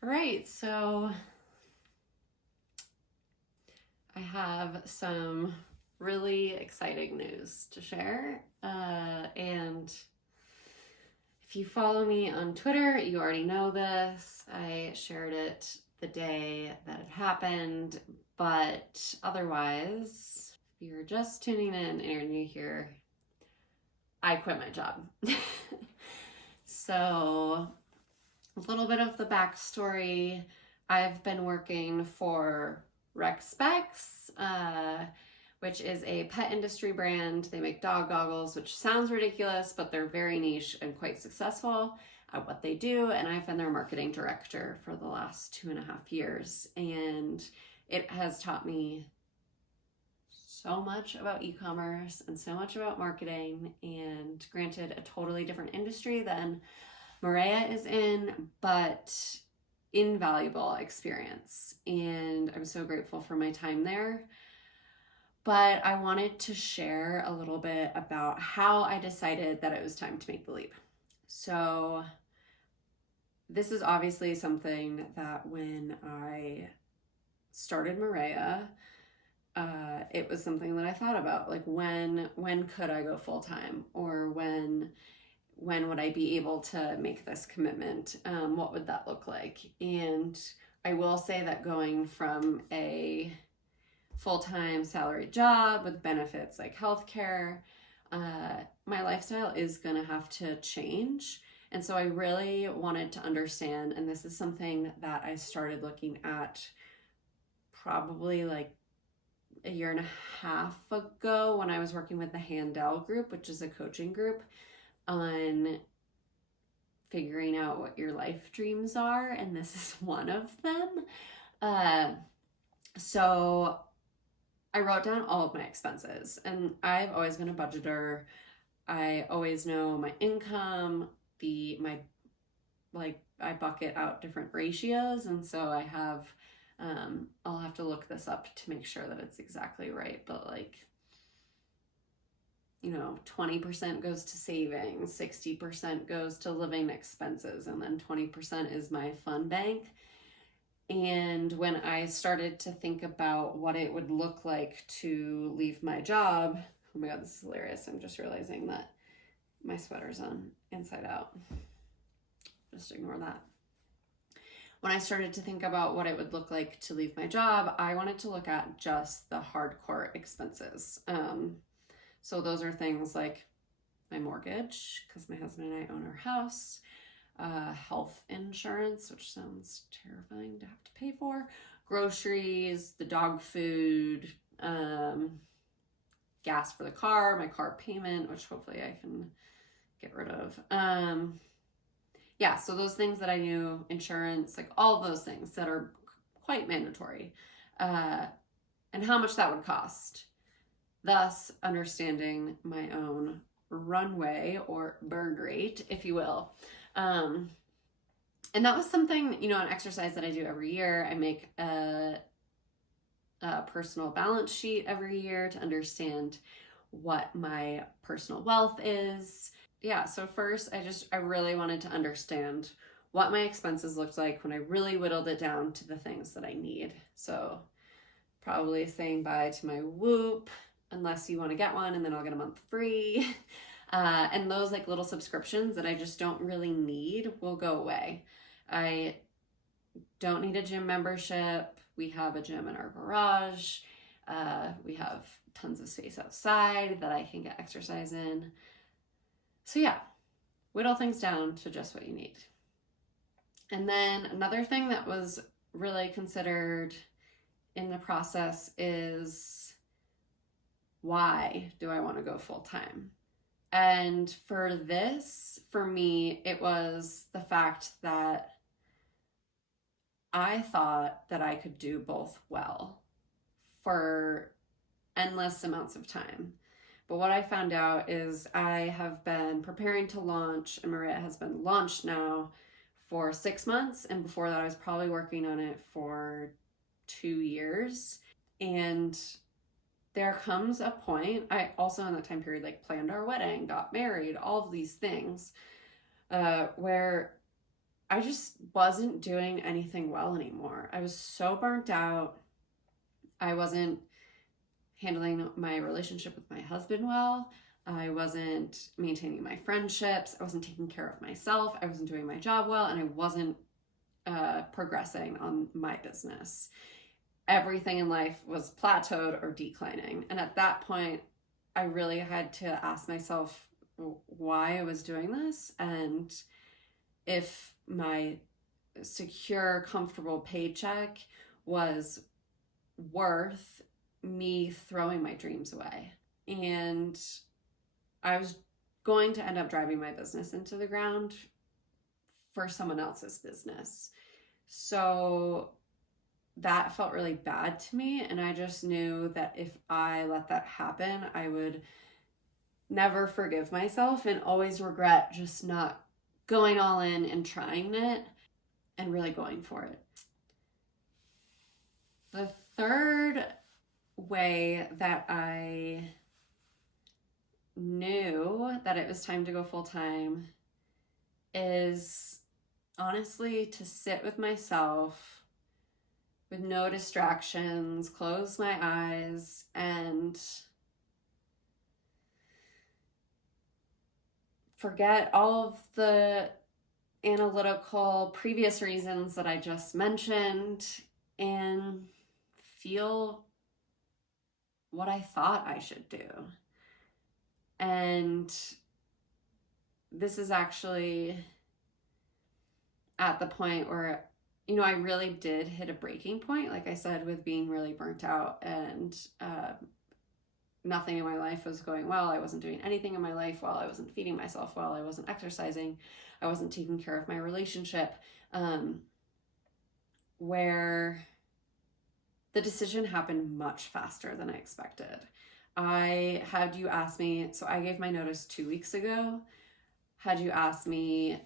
All right, so I have some really exciting news to share. And if you follow me on Twitter, you already know this. I shared it the day that it happened, but otherwise, if you're just tuning in and you're new here, I quit my job. So, a little bit of the backstory. I've been working for Rec Specs, which is a pet industry brand. They make dog goggles, which sounds ridiculous, but they're very niche and quite successful at what they do. And I've been their marketing director for the last 2.5 years. And it has taught me so much about e-commerce and so much about marketing, and granted, a totally different industry than Maria is in, but invaluable experience. And I'm so grateful for my time there. But I wanted to share a little bit about how I decided that it was time to make the leap. So, this is obviously something that when I started Maria, it was something that I thought about, like when could I go full time, or when would I be able to make this commitment? What would that look like? And I will say that going from a full-time salaried job with benefits like healthcare, my lifestyle is going to have to change. And so I really wanted to understand, and this is something that I started looking at probably like a year and a half ago when I was working with the Handel Group, which is a coaching group on figuring out what your life dreams are, and this is one of them. Uh, so I wrote down all of my expenses, and I've always been a budgeter. I always know my income, my like I bucket out different ratios, and so I have I'll have to look this up to make sure that it's exactly right, but 20% goes to savings, 60% goes to living expenses, and then 20% is my fun bank. And when I started to think about what it would look like to leave my job, oh my God, this is hilarious. I'm just realizing that my sweater's on inside out. Just ignore that. When I started to think about what it would look like to leave my job, I wanted to look at just the hardcore expenses. So those are things like my mortgage, because my husband and I own our house, health insurance, which sounds terrifying to have to pay for, groceries, the dog food, gas for the car, my car payment, which hopefully I can get rid of. Yeah, so those things that I knew, insurance, like all of those things that are quite mandatory, and how much that would cost. Thus, understanding my own runway or burn rate, if you will. And that was something, an exercise that I do every year. I make a personal balance sheet every year to understand what my personal wealth is. Yeah, so first I really wanted to understand what my expenses looked like when I really whittled it down to the things that I need. So probably saying bye to my Whoop, unless you want to get one, and then I'll get a month free. And those like little subscriptions that I just don't really need will go away. I don't need a gym membership. We have a gym in our garage. We have tons of space outside that I can get exercise in. So yeah, whittle things down to just what you need. And then another thing that was really considered in the process is, why do I want to go full time? And for me, it was the fact that I thought that I could do both well for endless amounts of time. But what I found out is I have been preparing to launch, and Maria has been launched now for 6 months. And before that, I was probably working on it for 2 years. And there comes a point, I also in that time period like planned our wedding, got married, all of these things, where I just wasn't doing anything well anymore. I was so burnt out. I wasn't handling my relationship with my husband well. I wasn't maintaining my friendships. I wasn't taking care of myself. I wasn't doing my job well, and I wasn't progressing on my business. Everything in life was plateaued or declining. And at that point, I really had to ask myself why I was doing this and if my secure, comfortable paycheck was worth me throwing my dreams away. And I was going to end up driving my business into the ground for someone else's business. So that felt really bad to me. And I just knew that if I let that happen, I would never forgive myself and always regret just not going all in and trying it and really going for it. The third way that I knew that it was time to go full time is honestly to sit with myself with no distractions, close my eyes, and forget all of the analytical previous reasons that I just mentioned and feel what I thought I should do. And this is actually at the point where, I really did hit a breaking point, like I said, with being really burnt out and nothing in my life was going well. I wasn't doing anything in my life well. I wasn't feeding myself well. I wasn't exercising. I wasn't taking care of my relationship. Where the decision happened much faster than I expected. I had you ask me, so I gave my notice 2 weeks ago. Had you asked me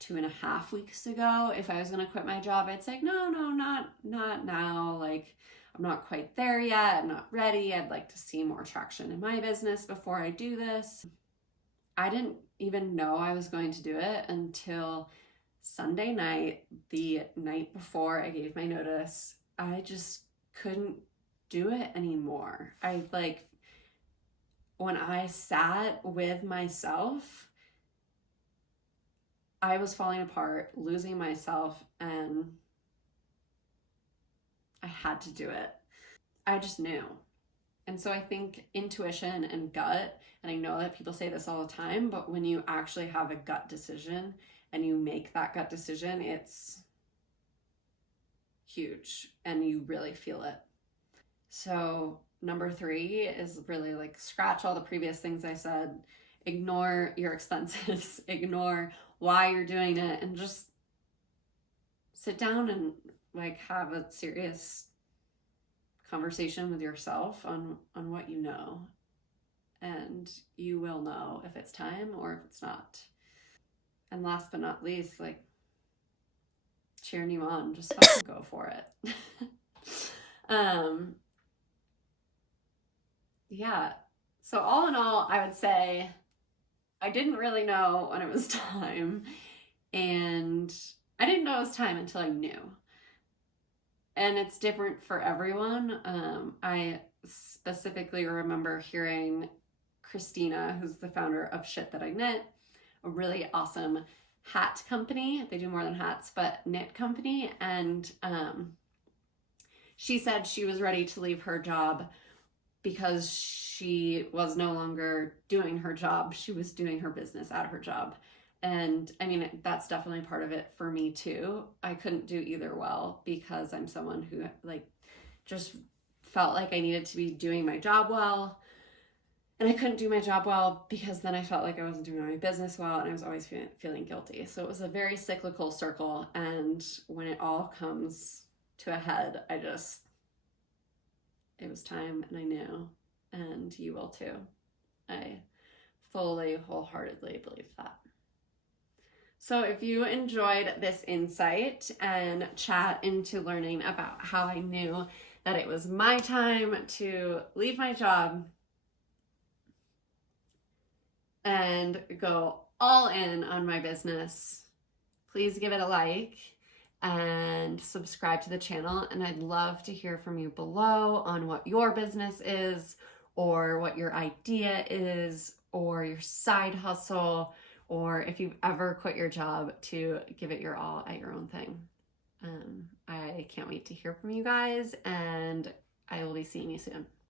2.5 weeks ago if I was going to quit my job, I'd say, no, not now. Like, I'm not quite there yet. I'm not ready. I'd like to see more traction in my business before I do this. I didn't even know I was going to do it until Sunday night, the night before I gave my notice. I just couldn't do it anymore. When I sat with myself, I was falling apart, losing myself, and I had to do it. I just knew. And so I think intuition and gut, and I know that people say this all the time, but when you actually have a gut decision and you make that gut decision, it's huge and you really feel it. So number 3 is really like scratch all the previous things I said, ignore your expenses, ignore why you're doing it, and just sit down and like have a serious conversation with yourself on what you know, and you will know if it's time or if it's not. And last but not least, like, cheering you on, just fucking go for it. Yeah, so all in all, I would say I didn't really know when it was time, and I didn't know it was time until I knew. And it's different for everyone. I specifically remember hearing Christina, who's the founder of Shit That I Knit, a really awesome hat company. They do more than hats, but knit company. And she said she was ready to leave her job because she was no longer doing her job. She was doing her business at her job. And I mean, that's definitely part of it for me too. I couldn't do either well because I'm someone who like just felt like I needed to be doing my job well. And I couldn't do my job well because then I felt like I wasn't doing my business well, and I was always feeling guilty. So it was a very cyclical circle. And when it all comes to a head, it was time, and I knew, and you will too. I fully, wholeheartedly believe that. So if you enjoyed this insight and chat into learning about how I knew that it was my time to leave my job and go all in on my business, please give it a like and subscribe to the channel. And I'd love to hear from you below on what your business is, or what your idea is, or your side hustle, or if you've ever quit your job to give it your all at your own thing. I can't wait to hear from you guys, and I will be seeing you soon.